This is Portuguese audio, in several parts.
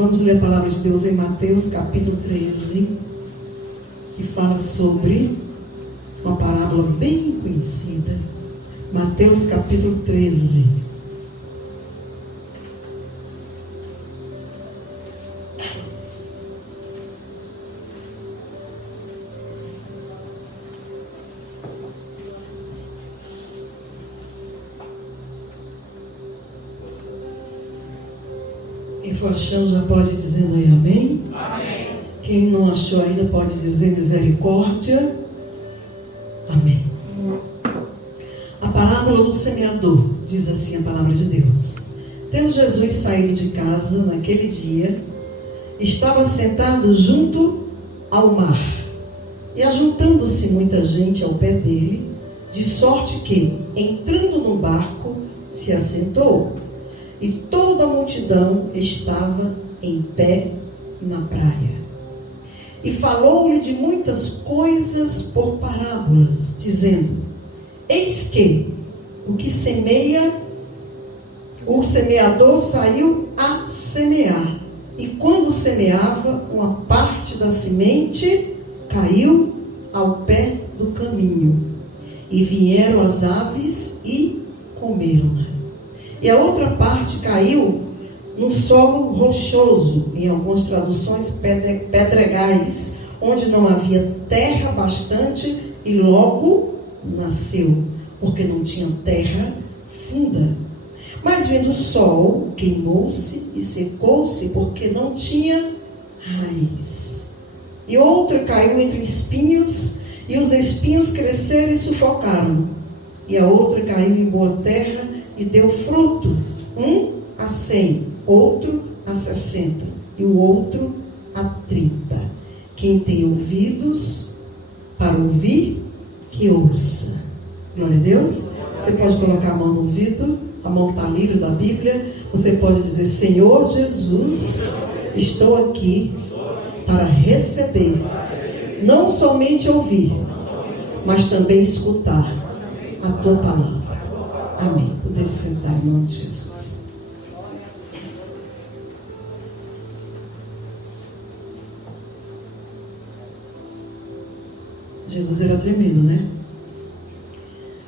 Vamos ler a palavra de Deus em Mateus capítulo 13, que fala sobre uma parábola bem conhecida. Mateus capítulo 13. Quem for achando já pode dizer amém. Amém. Quem não achou ainda pode dizer misericórdia. Amém. A parábola do semeador, diz assim a palavra de Deus. Tendo Jesus saído de casa naquele dia, estava sentado junto ao mar, e ajuntando-se muita gente ao pé dele, de sorte que, entrando no barco, se assentou, e toda a multidão estava em pé na praia. E falou-lhe de muitas coisas por parábolas, dizendo: eis que o que semeia, o semeador saiu a semear. E quando semeava, uma parte da semente caiu ao pé do caminho. E vieram as aves e comeram-na. E a outra parte caiu no solo rochoso, em algumas traduções pedregais, onde não havia terra bastante, e logo nasceu, porque não tinha terra funda. Mas vindo o sol, queimou-se e secou-se, porque não tinha raiz. E outra caiu entre espinhos, e os espinhos cresceram e sufocaram. E a outra caiu em boa terra e deu fruto, um a 100, outro a 60, e o outro a 30. Quem tem ouvidos para ouvir, que ouça. Glória a Deus. Você pode colocar a mão no ouvido, a mão que está livre da Bíblia. Você pode dizer: Senhor Jesus, estou aqui para receber, não somente ouvir, mas também escutar a tua palavra. Amém. Podemos sentar em nome de Jesus. Jesus era tremendo, né?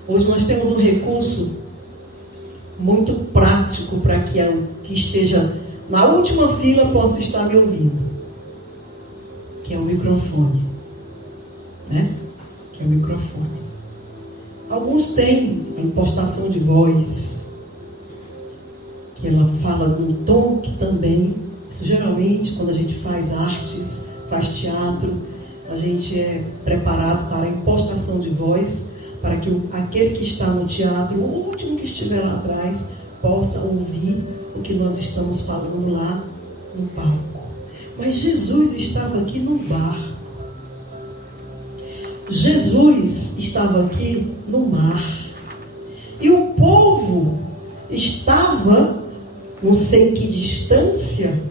Hoje nós temos um recurso muito prático para que que esteja na última fila possa estar me ouvindo, que é o microfone, né? Que é o microfone. Alguns têm a impostação de voz, que ela fala num tom que também, isso geralmente quando a gente faz artes, faz teatro, a gente é preparado para a impostação de voz, para que aquele que está no teatro, o último que estiver lá atrás, possa ouvir o que nós estamos falando lá no palco. Mas Jesus estava aqui no barco. Jesus estava aqui no mar. E o povo estava, não sei em que distância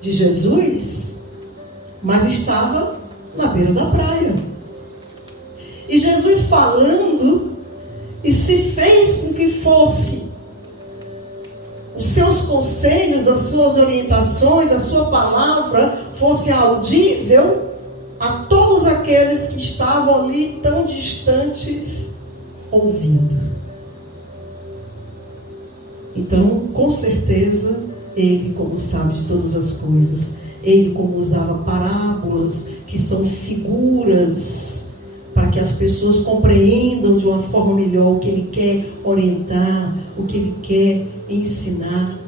de Jesus, mas estava na beira da praia. E Jesus falando, e se fez com que fosse os seus conselhos, as suas orientações, a sua palavra fosse audível a todos aqueles que estavam ali tão distantes, ouvindo. Então, com certeza, ele, como sabe de todas as coisas, ele, como usava parábolas, que são figuras, para que as pessoas compreendam de uma forma melhor o que ele quer orientar, o que ele quer ensinar,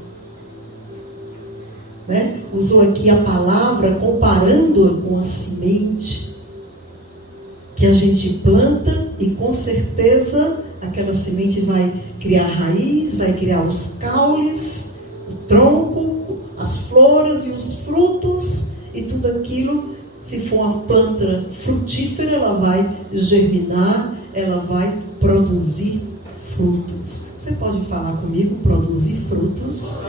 né? Usou aqui a palavra comparando-a com a semente que a gente planta, e com certeza aquela semente vai criar raiz, vai criar os caules, o tronco, as flores e os frutos, e tudo aquilo. Se for uma planta frutífera, ela vai germinar, ela vai produzir frutos. Você pode falar comigo? Produzir frutos.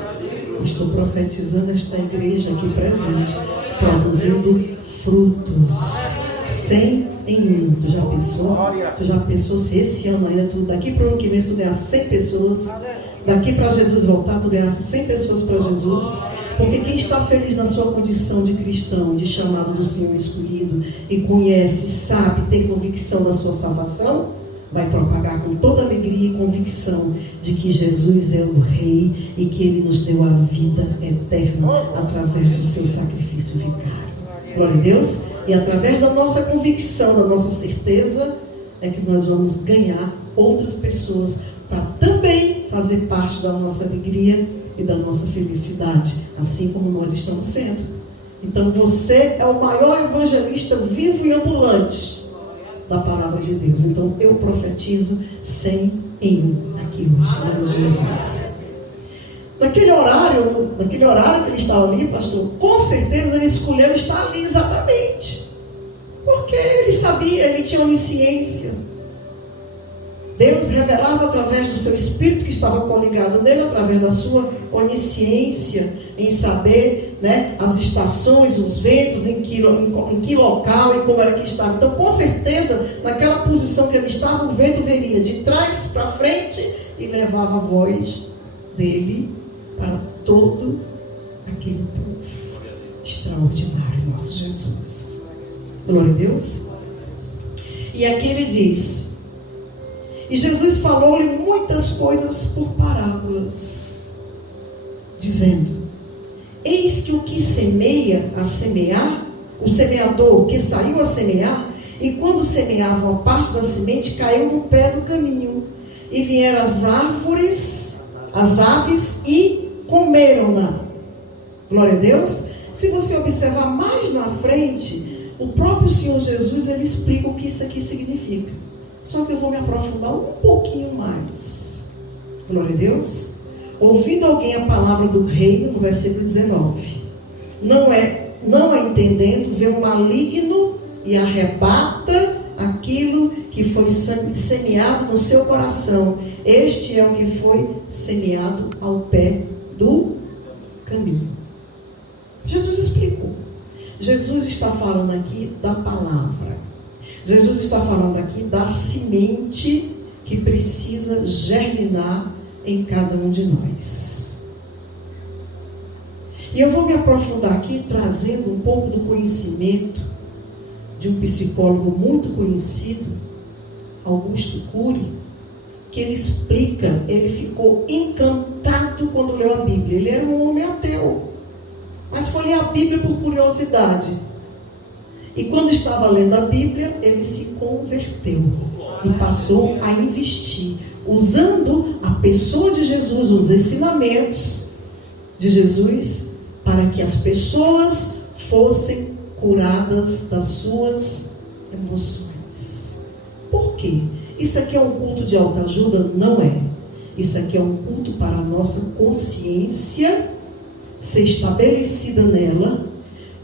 Estou profetizando esta igreja aqui presente, produzindo frutos. 100 em 1. Tu já pensou? Tu já pensou se esse ano ainda, daqui para o ano que vem, se tu ganhar 100 pessoas, daqui para Jesus voltar, tu ganhasse 100 pessoas para Jesus? Porque quem está feliz na sua condição de cristão, de chamado do Senhor escolhido, e conhece, sabe, tem convicção da sua salvação, vai propagar com toda alegria e convicção de que Jesus é o Rei e que Ele nos deu a vida eterna através do seu sacrifício vicário. Glória a Deus. E através da nossa convicção, da nossa certeza, é que nós vamos ganhar outras pessoas para também fazer parte da nossa alegria e da nossa felicidade, assim como nós estamos sendo. Então você é o maior evangelista vivo e ambulante da palavra de Deus. Então eu profetizo sem erro aqui hoje, em nome de Jesus. Naquele horário que ele estava ali, pastor, com certeza ele escolheu estar ali exatamente. Porque ele sabia, ele tinha onisciência. Deus revelava através do seu Espírito que estava coligado nele, através da sua onisciência, em saber, né, as estações, os ventos, em que local e como era que estava. Então, com certeza, naquela posição que ele estava, o vento viria de trás para frente e levava a voz dele para todo aquele povo extraordinário, nosso Jesus. Glória a Deus. E aqui ele diz: e Jesus falou-lhe muitas coisas por parábolas, dizendo: eis que o que semeia a semear, o semeador que saiu a semear, e quando semeava uma parte da semente, caiu no pé do caminho, e vieram as aves e comeram-na. Glória a Deus. Se você observar mais na frente, o próprio Senhor Jesus, ele explica o que isso aqui significa. Só que eu vou me aprofundar um pouquinho mais. Glória a Deus. Ouvindo alguém a palavra do reino, no versículo 19, não a entendendo, vê um maligno e arrebata aquilo que foi semeado no seu coração. Este é o que foi semeado ao pé do caminho. Jesus explicou. Jesus está falando aqui da palavra. Jesus está falando aqui da semente que precisa germinar em cada um de nós. E eu vou me aprofundar aqui trazendo um pouco do conhecimento de um psicólogo muito conhecido, Augusto Cury, que ele explica, ele ficou encantado quando leu a Bíblia. Ele era um homem ateu, mas foi ler a Bíblia por curiosidade. E quando estava lendo a Bíblia, ele se converteu e passou a investir, usando a pessoa de Jesus, os ensinamentos de Jesus, para que as pessoas fossem curadas das suas emoções. Por quê? Isso aqui é um culto de autoajuda? Não é. Isso aqui é um culto para a nossa consciência ser estabelecida nela,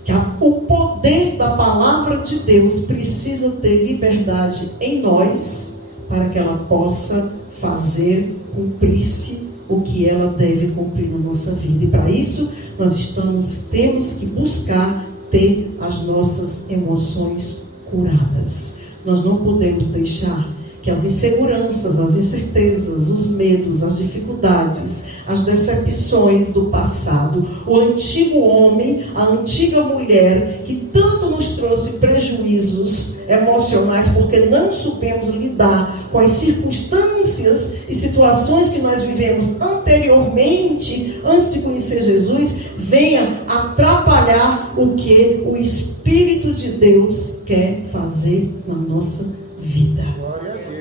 que o poder da palavra de Deus precisa ter liberdade em nós, para que ela possa fazer, cumprir-se o que ela deve cumprir na nossa vida. E para isso, nós temos que buscar ter as nossas emoções curadas. Nós não podemos deixar que as inseguranças, as incertezas, os medos, as dificuldades, as decepções do passado, o antigo homem, a antiga mulher, que tanto nos trouxe prejuízos emocionais, porque não soubemos lidar com as circunstâncias e situações que nós vivemos anteriormente, antes de conhecer Jesus, venha atrapalhar o que o Espírito de Deus quer fazer na nossa vida.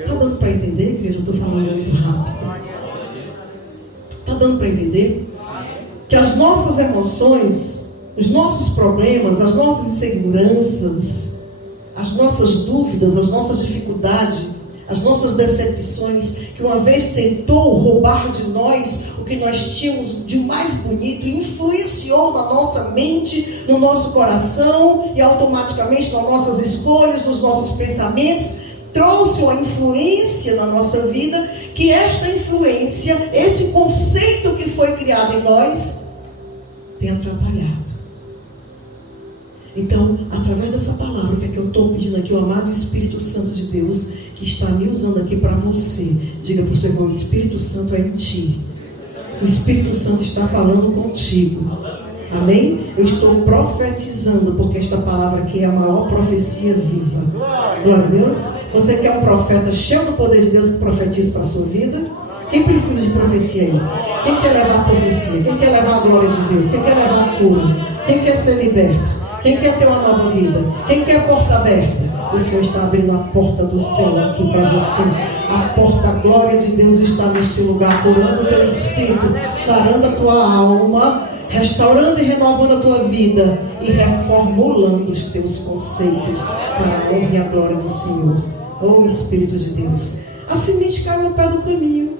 Está dando para entender, igreja? Eu estou falando muito rápido. Está dando para entender? Que as nossas emoções, os nossos problemas, as nossas inseguranças, as nossas dúvidas, as nossas dificuldades, as nossas decepções, que uma vez tentou roubar de nós o que nós tínhamos de mais bonito, influenciou na nossa mente, no nosso coração, e automaticamente nas nossas escolhas, nos nossos pensamentos, trouxe uma influência na nossa vida, que esta influência, esse conceito que foi criado em nós, tem atrapalhado. Então, através dessa palavra, que é que eu estou pedindo aqui, o amado Espírito Santo de Deus, que está me usando aqui para você, diga para o seu irmão: o Espírito Santo é em ti. O Espírito Santo está falando contigo. Amém? Eu estou profetizando, porque esta palavra aqui é a maior profecia viva. Glória a Deus. Você quer um profeta cheio do poder de Deus que profetize para a sua vida? Quem precisa de profecia aí? Quem quer levar a profecia? Quem quer levar a glória de Deus? Quem quer levar a cura? Quem quer ser liberto? Quem quer ter uma nova vida? Quem quer a porta aberta? O Senhor está abrindo a porta do céu aqui para você. A porta, a glória de Deus está neste lugar, curando o teu espírito, sarando a tua alma, restaurando e renovando a tua vida e reformulando os teus conceitos para a honra e a glória do Senhor. Oh Espírito de Deus. A semente caiu ao pé do caminho.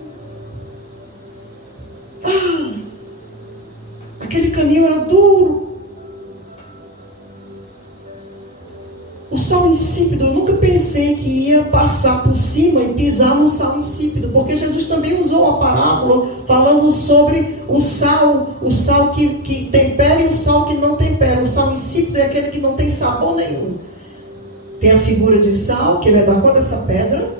Aquele caminho era duro. O sal insípido, eu nunca pensei que ia passar por cima e pisar no sal insípido, porque Jesus também usou a parábola falando sobre o sal que tempera e o sal que não tempera. O sal insípido é aquele que não tem sabor nenhum. Tem a figura de sal, que ele é da cor dessa pedra,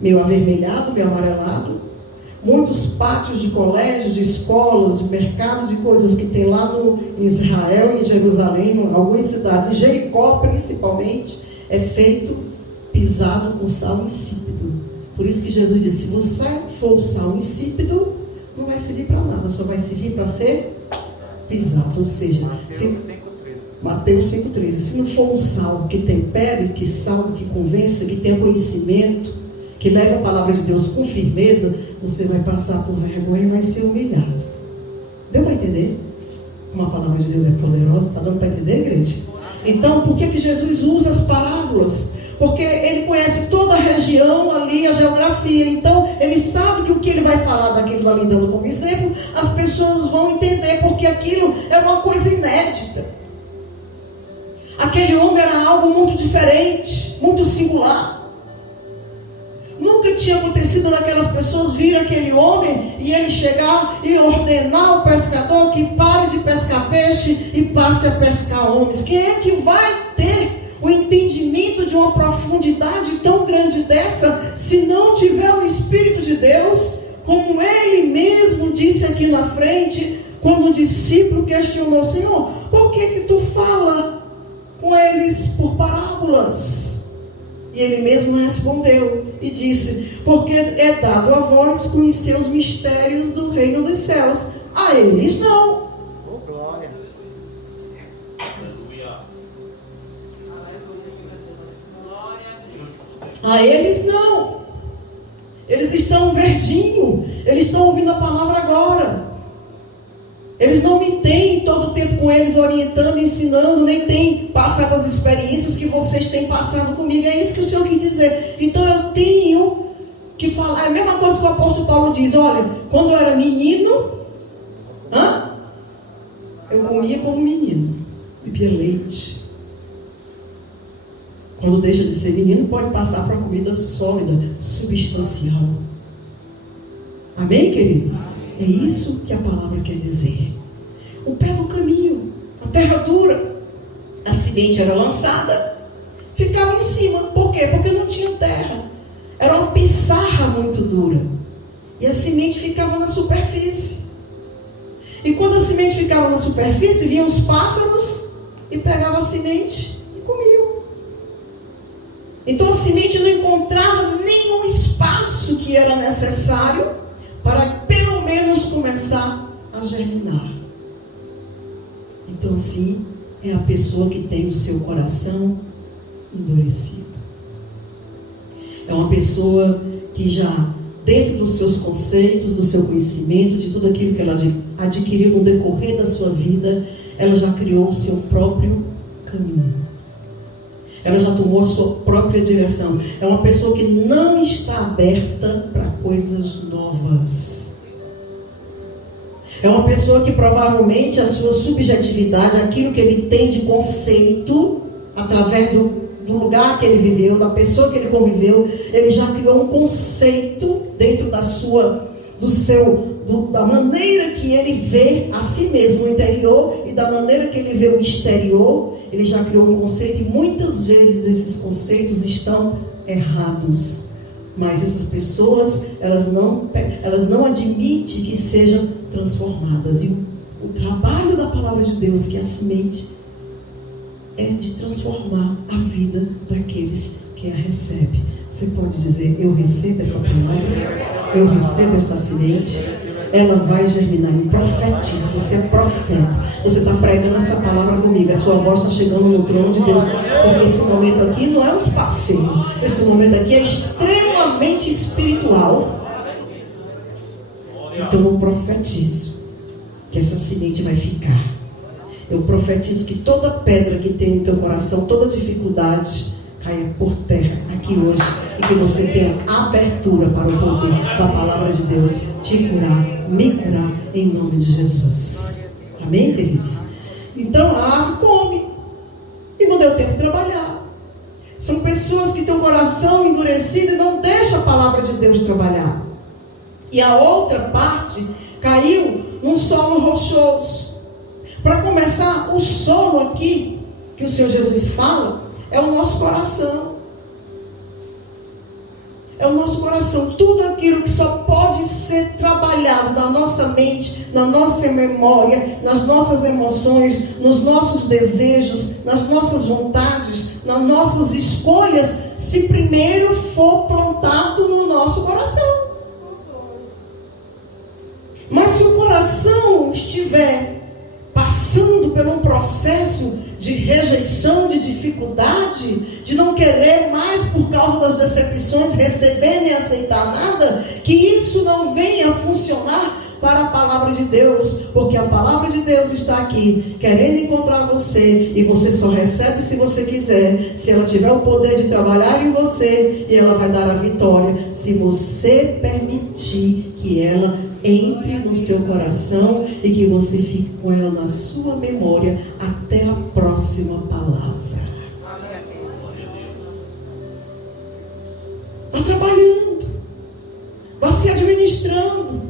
meio avermelhado, meio amarelado. Muitos pátios de colégios, de escolas, de mercados, de coisas que tem lá em Israel e em Jerusalém, em algumas cidades, em Jericó principalmente, é feito pisado com sal insípido. Por isso que Jesus disse: se você for o sal insípido, não vai servir para nada, só vai servir para ser pisado. Ou seja, Mateus 5,13. Se não for um sal que tempere, que salve, que convença, que tenha conhecimento, que leve a palavra de Deus com firmeza, você vai passar por vergonha e vai ser humilhado. Deu para entender? Como a palavra de Deus é poderosa? Está dando para entender, igreja? Então, por que Jesus usa as parábolas? Porque ele conhece toda a região ali, a geografia. Então, ele sabe que o que ele vai falar daquilo ali, dando como exemplo, as pessoas vão entender, porque aquilo é uma coisa inédita. Aquele homem era algo muito diferente, muito singular. Nunca tinha acontecido naquelas pessoas vir aquele homem e ele chegar e ordenar ao pescador que pare de pescar peixe e passe a pescar homens. Quem é que vai ter o entendimento de uma profundidade tão grande dessa se não tiver o Espírito de Deus? Como ele mesmo disse aqui na frente, quando o discípulo questionou: Senhor, por que tu fala com eles por parábolas? E ele mesmo respondeu e disse: porque é dado a vós conhecer os mistérios do reino dos céus, a eles não. Oh, glória. A eles não. Eles estão verdinho, eles estão ouvindo a palavra agora. Eles não me têm todo o tempo com eles orientando, ensinando, nem têm passado as experiências que vocês têm passado comigo. É isso que o Senhor quis dizer. Então eu tenho que falar. É a mesma coisa que o apóstolo Paulo diz: olha, quando eu era menino, eu comia como menino, bebia leite. Quando deixa de ser menino, pode passar para comida sólida, substancial. Amém, queridos? É isso que a palavra quer dizer. O pé do caminho, a terra dura, a semente era lançada, ficava em cima. Por quê? Porque não tinha terra. Era uma pissarra muito dura. E a semente ficava na superfície. E quando a semente ficava na superfície, vinham os pássaros e pegavam a semente e comiam. Então a semente não encontrava nenhum espaço que era necessário para pelo menos começar a germinar. Então assim é a pessoa que tem o seu coração endurecido. É uma pessoa que já, dentro dos seus conceitos, do seu conhecimento, de tudo aquilo que ela adquiriu no decorrer da sua vida, ela já criou o seu próprio caminho. Ela já tomou a sua própria direção. É uma pessoa que não está aberta para coisas novas. É uma pessoa que provavelmente a sua subjetividade, aquilo que ele tem de conceito, através do lugar que ele viveu, da pessoa que ele conviveu, ele já criou um conceito dentro da maneira que ele vê a si mesmo no interior e da maneira que ele vê o exterior. Ele já criou um conceito e muitas vezes esses conceitos estão errados. Mas essas pessoas, elas não admitem que sejam transformadas. E O trabalho da palavra de Deus, que é a semente, é de transformar a vida daqueles que a recebem. Você pode dizer: eu recebo essa palavra, eu recebo esta semente, ela vai germinar. Profetize, você é profeta. Você está pregando essa palavra comigo, a sua voz está chegando no trono de Deus, porque esse momento aqui não é um passeio, esse momento aqui é extremamente espiritual. Então eu profetizo que essa semente vai ficar. Eu profetizo que toda pedra que tem no teu coração, toda dificuldade, caia por terra aqui hoje, e que você tenha abertura para o poder da palavra de Deus te curar, me curar, em nome de Jesus. Amém, queridos? Então a ave come e não deu tempo de trabalhar. São pessoas que têm o coração endurecido e não deixam a palavra de Deus trabalhar. E a outra parte caiu num solo rochoso. Para começar, o solo aqui que o Senhor Jesus fala é o nosso coração. É o nosso coração. Tudo aquilo que só pode ser trabalhado na nossa mente, na nossa memória, nas nossas emoções, nos nossos desejos, nas nossas vontades, nas nossas escolhas, se primeiro for plantado no nosso coração. Mas se o coração estiver passando por um processo de rejeição, de dificuldade, de não querer mais por causa das decepções receber nem aceitar nada, que isso não venha a funcionar para a palavra de Deus, porque a palavra de Deus está aqui querendo encontrar você, e você só recebe se você quiser, se ela tiver o poder de trabalhar em você, e ela vai dar a vitória se você permitir que ela entre no seu coração e que você fique com ela na sua memória até a próxima palavra. Vá trabalhando, vá se administrando,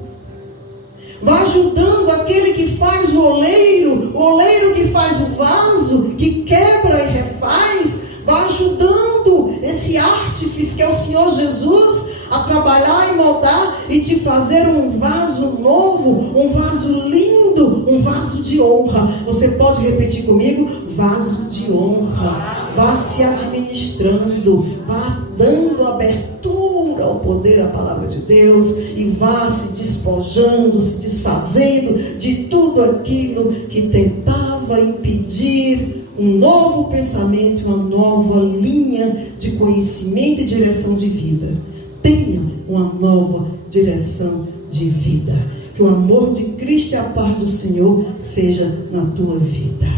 vá ajudando aquele que faz o oleiro que faz o vaso, que quebra e refaz. Vá ajudando esse artífice que é o Senhor Jesus a trabalhar e moldar e te fazer um vaso novo, um vaso lindo, um vaso de honra. Você pode repetir comigo? Vaso de honra. Vá se administrando, vá dando abertura ao poder da palavra de Deus, e vá se despojando, se desfazendo de tudo aquilo que tentava impedir um novo pensamento, uma nova linha de conhecimento e direção de vida. Tenha uma nova direção de vida. Que o amor de Cristo e a paz do Senhor seja na tua vida.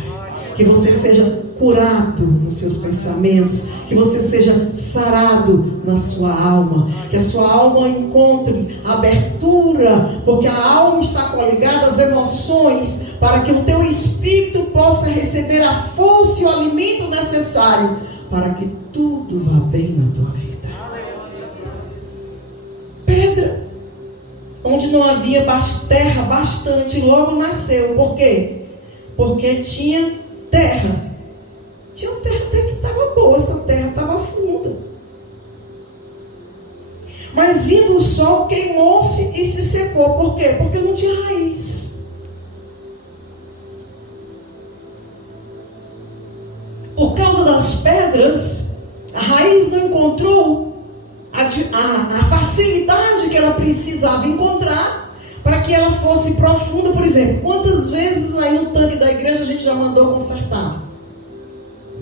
Que você seja curado nos seus pensamentos. Que você seja sarado na sua alma. Que a sua alma encontre abertura, porque a alma está coligada às emoções, para que o teu espírito possa receber a força e o alimento necessário para que tudo vá bem na tua vida. Pedra, onde não havia terra bastante, logo nasceu. Por quê? Porque tinha terra. Tinha uma terra até que estava boa, essa terra estava funda. Mas vindo o sol, queimou-se e se secou. Por quê? Porque não tinha raiz. Por causa das pedras, a raiz não encontrou a facilidade que ela precisava encontrar para que ela fosse profunda. Por exemplo, quantas vezes aí no tanque da igreja a gente já mandou consertar?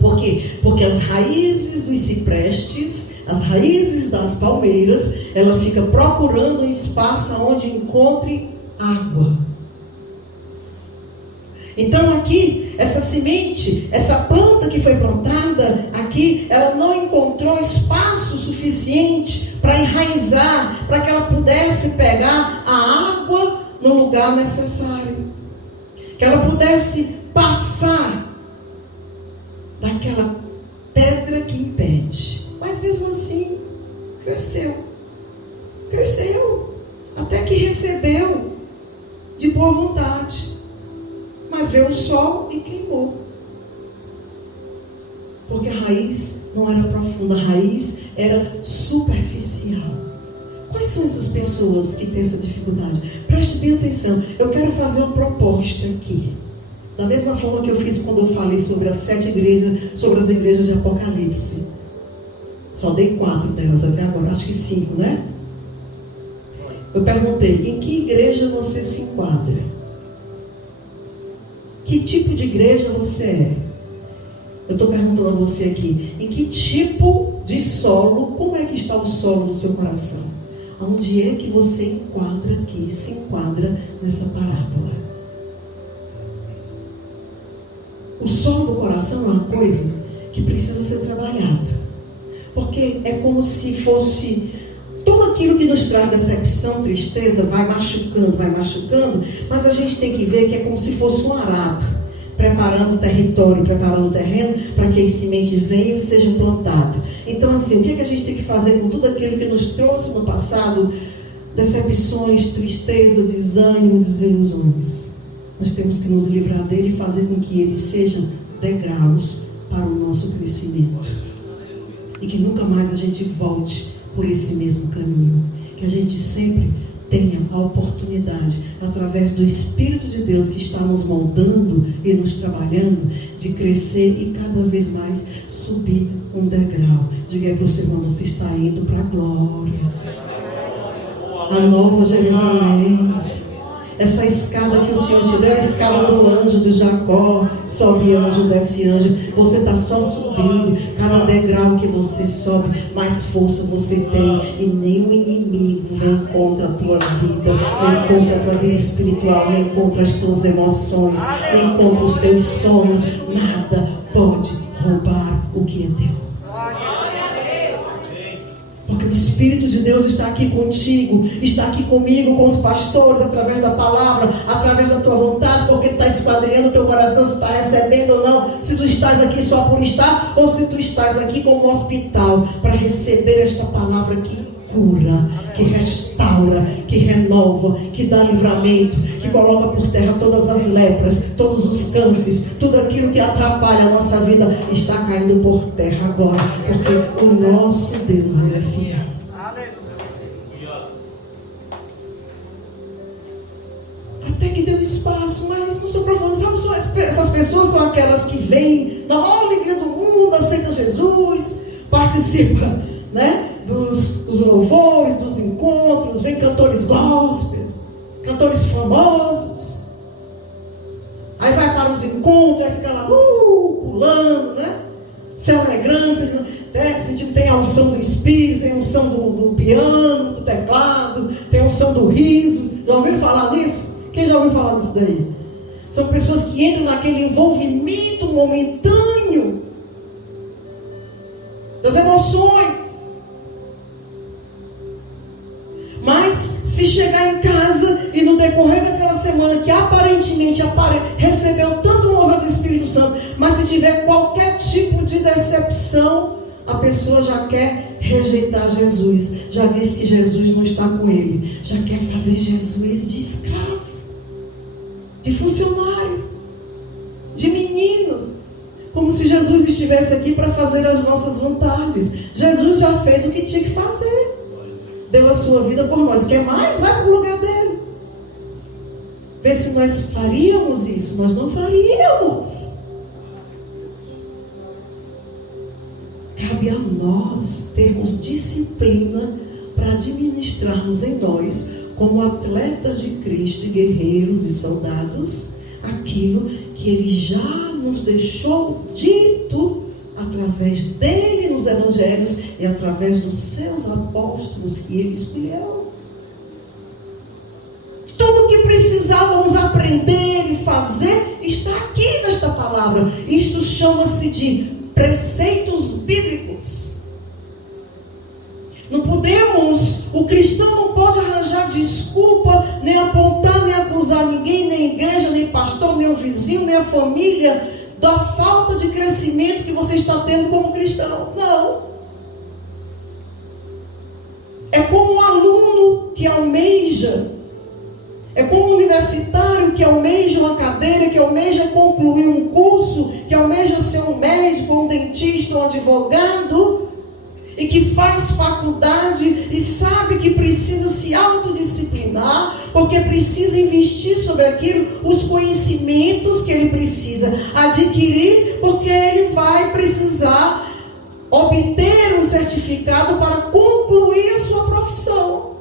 Por quê? Porque as raízes dos ciprestes, as raízes das palmeiras, ela fica procurando um espaço onde encontre água. Então aqui, essa semente, essa planta que foi plantada aqui, ela não encontrou espaço suficiente para enraizar, para que ela pudesse pegar a água no lugar necessário, que ela pudesse passar daquela pedra que impede. Mas mesmo assim, cresceu, até que recebeu de boa vontade. Mas veio o sol e queimou. Porque a raiz não era profunda, a raiz era superficial. Quais são essas pessoas que têm essa dificuldade? Preste bem atenção. Eu quero fazer uma proposta aqui. Da mesma forma que eu fiz quando eu falei sobre as 7 igrejas, sobre as igrejas de Apocalipse. Só dei 4 delas até agora, acho que 5, né? Eu perguntei, em que igreja você se enquadra? Que tipo de igreja você é? Eu estou perguntando a você aqui, em que tipo de solo, como é que está o solo do seu coração? Onde é que você enquadra aqui, se enquadra nessa parábola? O solo do coração é uma coisa que precisa ser trabalhado. Porque é como se fosse tudo aquilo que nos traz decepção, tristeza, vai machucando, mas a gente tem que ver que é como se fosse um arado, preparando o território, preparando o terreno, para que as sementes venham e sejam plantadas. Então assim, o que a gente tem que fazer com tudo aquilo que nos trouxe no passado, decepções, tristeza, desânimo, desilusões? Nós temos que nos livrar dele e fazer com que ele seja degraus para o nosso crescimento. E que nunca mais a gente volte por esse mesmo caminho. Que a gente sempre tenha a oportunidade, através do Espírito de Deus que está nos moldando e nos trabalhando, de crescer e cada vez mais subir um degrau. Diga aí para o seu irmão, você está indo para a glória. A nova Jerusalém. Essa escada que o Senhor te deu, é a escada do anjo de Jacó. Sobe anjo, desce anjo. Você está só subindo. Cada degrau que você sobe, mais força você tem. E nenhum inimigo vem contra a tua vida, nem contra a tua vida espiritual, nem contra as tuas emoções, nem contra os teus sonhos. Nada pode roubar o que é teu. Porque o Espírito de Deus está aqui contigo, está aqui comigo, com os pastores, através da palavra, através da tua vontade, porque Ele está esquadrinhando o teu coração, se está recebendo ou não, se tu estás aqui só por estar, ou se tu estás aqui como um hospital, para receber esta palavra que cura, que restaura, que renova, que dá livramento, que coloca por terra todas as lepras, todos os cânceres, tudo aquilo que atrapalha a nossa vida, está caindo por terra agora, porque o nosso Deus, Ele é fiel. Até que deu espaço, mas não sou profundo, sabe? Essas pessoas são aquelas que vêm na maior alegria do mundo, aceitam Jesus, participam, né? Dos louvores, dos encontros, vem cantores gospel, cantores famosos, aí vai para os encontros, aí fica lá, pulando, né? Se alegrando, sentindo, tem a unção do Espírito, tem a unção do piano, do teclado, tem a unção do riso. Já ouviram falar nisso? Quem já ouviu falar disso daí? São pessoas que entram naquele envolvimento momentâneo das emoções. Mas se chegar em casa e no decorrer daquela semana que aparentemente recebeu tanto louvor do Espírito Santo, mas se tiver qualquer tipo de decepção, a pessoa já quer rejeitar Jesus, já diz que Jesus não está com ele, já quer fazer Jesus de escravo, de funcionário, de menino, como se Jesus estivesse aqui para fazer as nossas vontades. Jesus já fez o que tinha que fazer. Deu a sua vida por nós. Quer mais? Vai para o lugar dele. Vê se nós faríamos isso. Nós não faríamos. Cabe a nós termos disciplina para administrarmos em nós, como atletas de Cristo, guerreiros e soldados, aquilo que Ele já nos deixou dito através dele nos evangelhos e através dos seus apóstolos que ele escolheu. Tudo que precisávamos aprender e fazer está aqui nesta palavra. Isto chama-se de preceitos bíblicos. Não podemos, o cristão não pode arranjar desculpa, nem apontar, nem acusar ninguém, nem a igreja, nem pastor, nem o vizinho, nem a família, da falta de crescimento que você está tendo como cristão. Não. É como um aluno que almeja, é como um universitário que almeja uma cadeira, que almeja concluir um curso, que almeja ser um médico, um dentista, um advogado, e que faz faculdade e sabe que precisa disciplinar, porque precisa investir sobre aquilo os conhecimentos que ele precisa adquirir, porque ele vai precisar obter um certificado para concluir a sua profissão.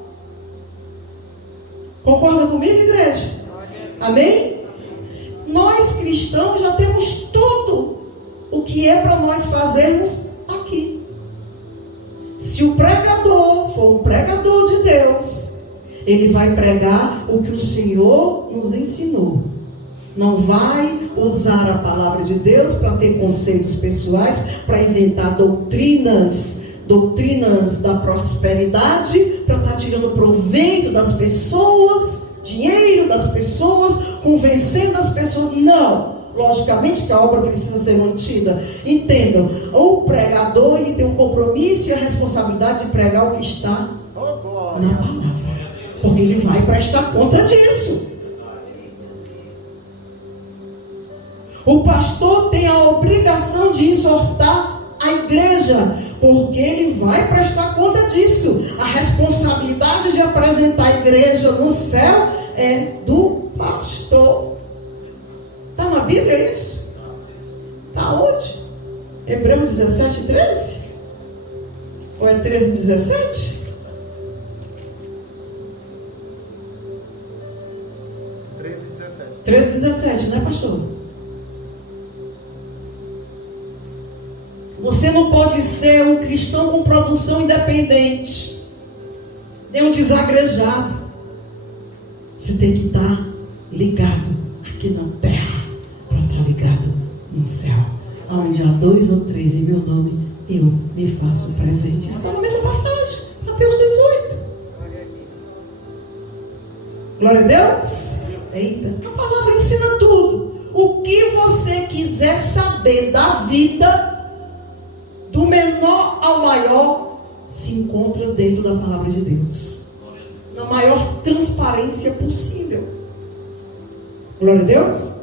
Concorda comigo, igreja? Amém? Nós cristãos já temos tudo o que é para nós fazermos aqui. Se o pregador for um pregador de Deus, ele vai pregar o que o Senhor nos ensinou. Não vai usar a palavra de Deus para ter conceitos pessoais, para inventar doutrinas da prosperidade, para estar tirando proveito das pessoas, dinheiro das pessoas, convencendo as pessoas. Não. Logicamente que a obra precisa ser mantida. Entendam, o pregador, ele tem um compromisso e a responsabilidade de pregar o que está na palavra, porque ele vai prestar conta disso. O pastor tem a obrigação de exortar a igreja, porque ele vai prestar conta disso. A responsabilidade de apresentar a igreja no céu é do pastor. Está na Bíblia isso? Está onde? Hebreus 17, 13? Ou é 13, 17? 13, 17, não é, pastor? Você não pode ser um cristão com produção independente, nem um desagrejado. Você tem que estar ligado aqui na terra, para estar ligado no céu. Onde há 2 ou 3 em meu nome, eu me faço presente. Isso está na mesma passagem, Mateus 18. Glória a Deus. Eita, a palavra ensina tudo. O que você quiser saber da vida, do menor ao maior, se encontra dentro da palavra de Deus, na maior transparência possível. Glória a Deus.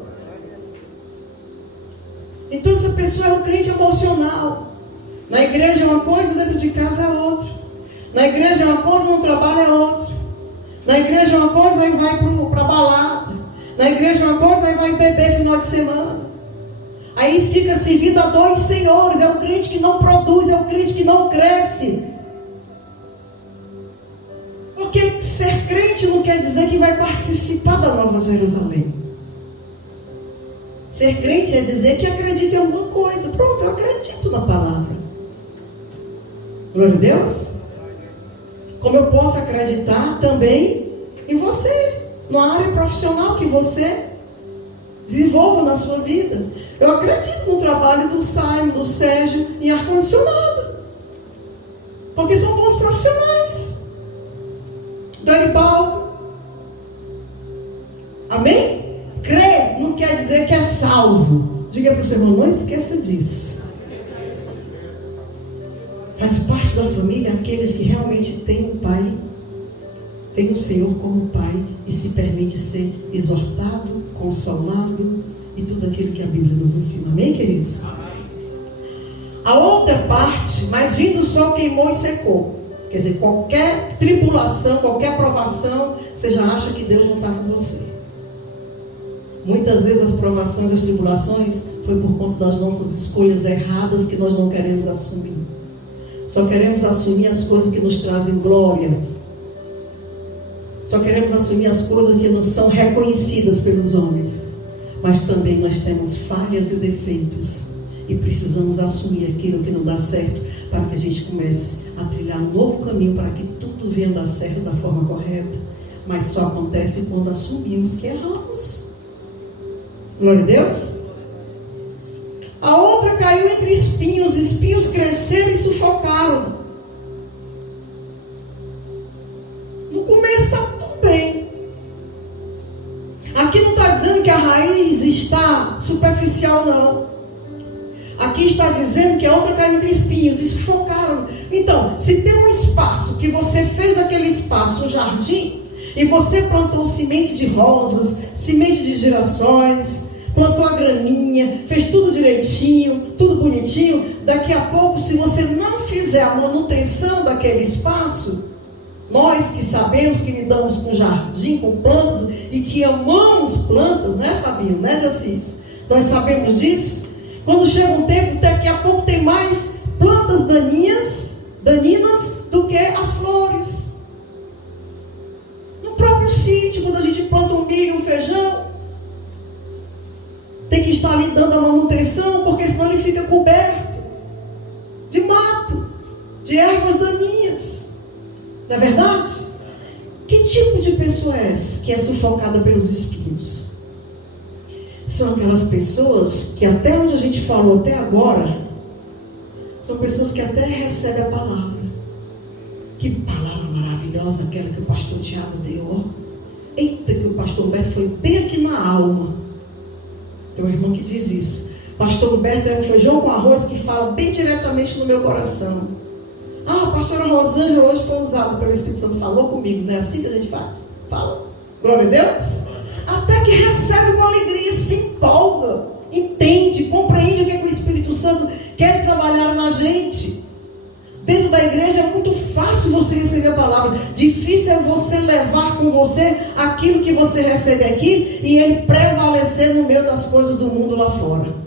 Então essa pessoa é um crente emocional. Na igreja é uma coisa, dentro de casa é outra. Na igreja é uma coisa, no trabalho é outra. Na igreja é uma coisa, aí vai para balada. Na igreja é uma coisa, aí vai beber final de semana. Aí fica servindo a 2 senhores. É o crente que não produz, é o crente que não cresce. Porque ser crente não quer dizer que vai participar da Nova Jerusalém. Ser crente é dizer que acredita em alguma coisa. Pronto, eu acredito na palavra. Glória a Deus. Como eu posso acreditar também em você, na área profissional que você desenvolva na sua vida. Eu acredito no trabalho do Simon, do Sérgio, em ar-condicionado, porque são bons profissionais. Do Eribaldo. Amém? Crer não quer dizer que é salvo. Diga para o seu irmão, não esqueça disso. Faz parte da família aqueles que realmente têm um pai, têm o Senhor como pai e se permite ser exortado, consolado e tudo aquilo que a Bíblia nos ensina. Amém, queridos? A outra parte, mas vindo o sol queimou e secou. Quer dizer, qualquer tribulação, qualquer provação, você já acha que Deus não está com você. Muitas vezes as provações, as tribulações, foi por conta das nossas escolhas erradas que nós não queremos assumir. Só queremos assumir as coisas que nos trazem glória. Só queremos assumir as coisas que não são reconhecidas pelos homens. Mas também nós temos falhas e defeitos. E precisamos assumir aquilo que não dá certo, para que a gente comece a trilhar um novo caminho, para que tudo venha dar certo da forma correta. Mas só acontece quando assumimos que erramos. Glória a Deus. A outra caiu entre espinhos. Os espinhos cresceram e sufocaram. No começo está tudo bem. Aqui não está dizendo que a raiz está superficial, não. Aqui está dizendo que a outra caiu entre espinhos e sufocaram. Então, se tem um espaço que você fez daquele espaço um jardim, e você plantou semente de rosas, semente de girassóis, plantou a graminha, fez tudo direitinho, tudo bonitinho, daqui a pouco, se você não fizer a manutenção daquele espaço, Nós que sabemos que lidamos com jardim, com plantas e que amamos plantas, né, Fabinho, né, de Assis? Nós sabemos disso. Quando chega um tempo, daqui a pouco tem mais plantas daninas do que as flores. No próprio sítio, quando a gente planta um milho, um feijão, tem que estar ali dando a manutenção, porque senão ele fica coberto de mato, de ervas daninhas. Não é verdade? Que tipo de pessoa é essa que é sufocada pelos espinhos? São aquelas pessoas que até onde a gente falou até agora, são pessoas que até recebem a palavra. Que palavra maravilhosa aquela que o pastor Tiago deu, ó. Eita, que o pastor Humberto foi bem aqui na alma. Tem um irmão que diz isso. Pastor Humberto é um feijão com arroz que fala bem diretamente no meu coração. Ah, a pastora Rosângela hoje foi usada pelo Espírito Santo, falou comigo, não é assim que a gente faz? Fala. Glória a Deus. Até que recebe com alegria, se empolga, entende, compreende o que o Espírito Santo quer trabalhar na gente. Dentro da igreja é muito fácil você receber a palavra. Difícil é você levar com você aquilo que você recebe aqui e ele prevalecer no meio das coisas do mundo lá fora.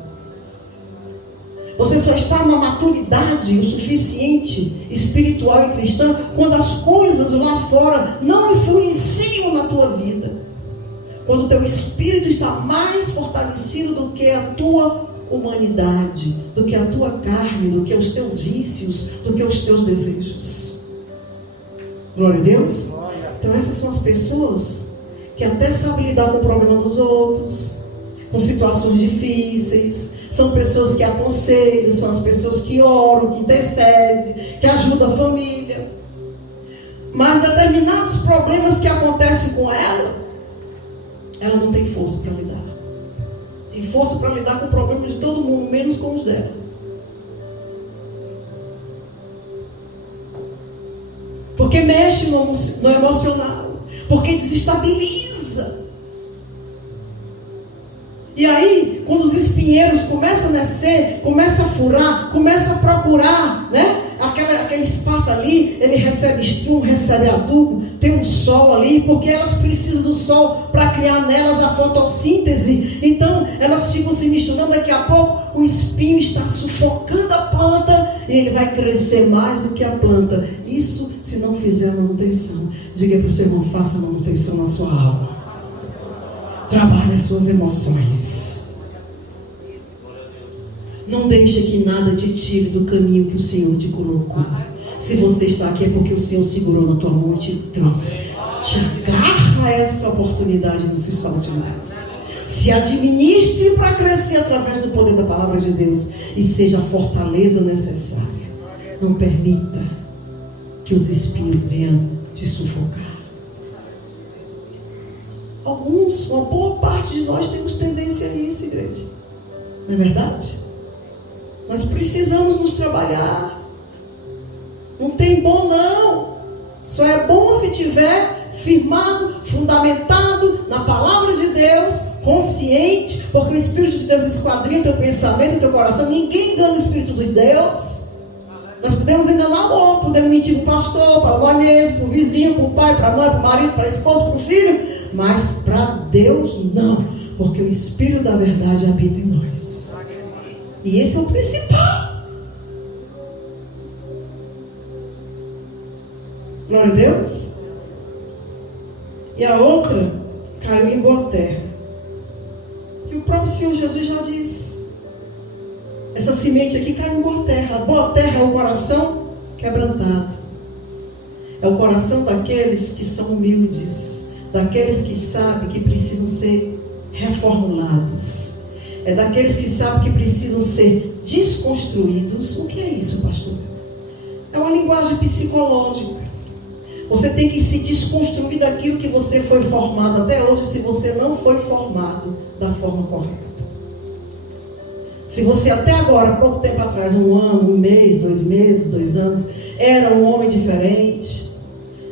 Você só está na maturidade o suficiente, espiritual e cristã, quando as coisas lá fora não influenciam na tua vida. Quando o teu espírito está mais fortalecido do que a tua humanidade, do que a tua carne, do que os teus vícios, do que os teus desejos. Glória a Deus. Então essas são as pessoas que até sabem lidar com o problema dos outros, com situações difíceis. São pessoas que aconselham, são as pessoas que oram, que intercedem, que ajudam a família. Mas determinados problemas que acontecem com ela não tem força para lidar. Tem força para lidar com o problema de todo mundo, menos com os dela. Porque mexe no emocional, porque desestabiliza. E aí, quando os espinheiros começam a nascer, começam a furar, começam a procurar, né? Aquele espaço ali, ele recebe estrumo, recebe adubo, tem um sol ali, porque elas precisam do sol para criar nelas a fotossíntese. Então, elas ficam se misturando. Daqui a pouco, o espinho está sufocando a planta e ele vai crescer mais do que a planta. Isso se não fizer manutenção. Diga para o seu irmão, faça manutenção na sua alma. Trabalhe as suas emoções. Não deixe que nada te tire do caminho que o Senhor te colocou. Se você está aqui é porque o Senhor segurou na tua mão e te trouxe. Te agarra a essa oportunidade, não se solte mais. Se administre para crescer através do poder da palavra de Deus e seja a fortaleza necessária. Não permita que os espinhos venham te sufocar. Uma boa parte de nós temos tendência a isso, igreja. Não é verdade? Nós precisamos nos trabalhar. Não tem bom não. Só é bom se tiver firmado, fundamentado na palavra de Deus, consciente, porque o Espírito de Deus esquadrinha o teu pensamento, o teu coração. Ninguém engana o Espírito de Deus. Nós podemos enganar o homem, podemos mentir para o pastor, para nós mesmos, para o vizinho, para o pai, para a mãe, para o marido, para a esposa, para o filho, mas para Deus não, porque o Espírito da verdade habita em nós. E esse é o principal. Glória a Deus. E a outra caiu em boa terra. E o próprio Senhor Jesus já disse: essa semente aqui caiu em boa terra. A boa terra é o coração quebrantado. É o coração daqueles que são humildes, daqueles que sabem que precisam ser reformulados. É daqueles que sabem que precisam ser desconstruídos. O que é isso, pastor? É uma linguagem psicológica. Você tem que se desconstruir daquilo que você foi formado até hoje, se você não foi formado da forma correta. Se você até agora, pouco tempo atrás, 1 ano, 1 mês, 2 meses, 2 anos, era um homem diferente,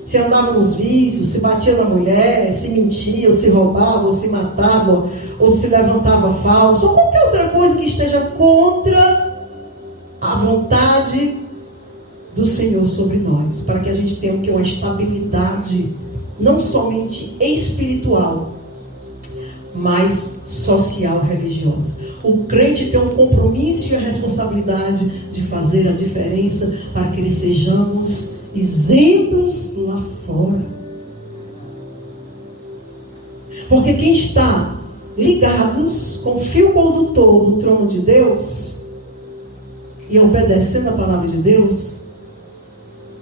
se andava nos vícios, se batia na mulher, se mentia, ou se roubava, ou se matava, ou se levantava falso, ou qualquer outra coisa que esteja contra a vontade do Senhor sobre nós, para que a gente tenha uma estabilidade, não somente espiritual, mas social, religiosa. O crente tem um compromisso e a responsabilidade de fazer a diferença para que eles sejamos exemplos lá fora. Porque quem está ligados com o fio condutor do trono de Deus e obedecendo a palavra de Deus,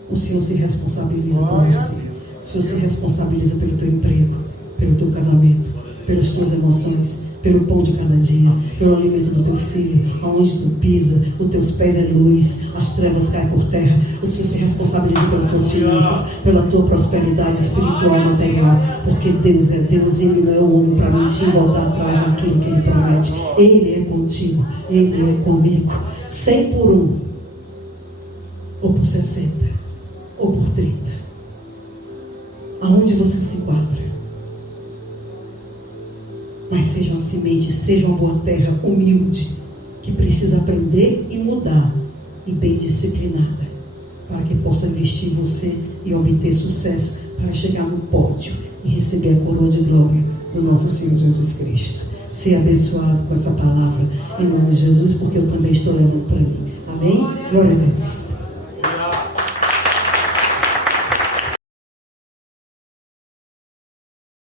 o Senhor se responsabiliza por você. O Senhor se responsabiliza pelo teu emprego, pelo teu casamento, pelas tuas emoções, pelo pão de cada dia, pelo alimento do teu filho, aonde tu pisa, os teus pés é luz, as trevas caem por terra. O Senhor se responsabiliza pelas tuas finanças, pela tua prosperidade espiritual e material, porque Deus é Deus, Ele não é o homem para mentir e voltar atrás daquilo que Ele promete. Ele é contigo, Ele é comigo, 100 por 1, ou por 60, ou por 30, aonde você se enquadra. Mas seja uma semente, seja uma boa terra humilde, que precisa aprender e mudar, e bem disciplinada, para que possa investir em você e obter sucesso, para chegar no pódio e receber a coroa de glória do nosso Senhor Jesus Cristo. Ser abençoado com essa palavra, em nome de Jesus, porque eu também estou levando para mim. Amém? Glória a Deus.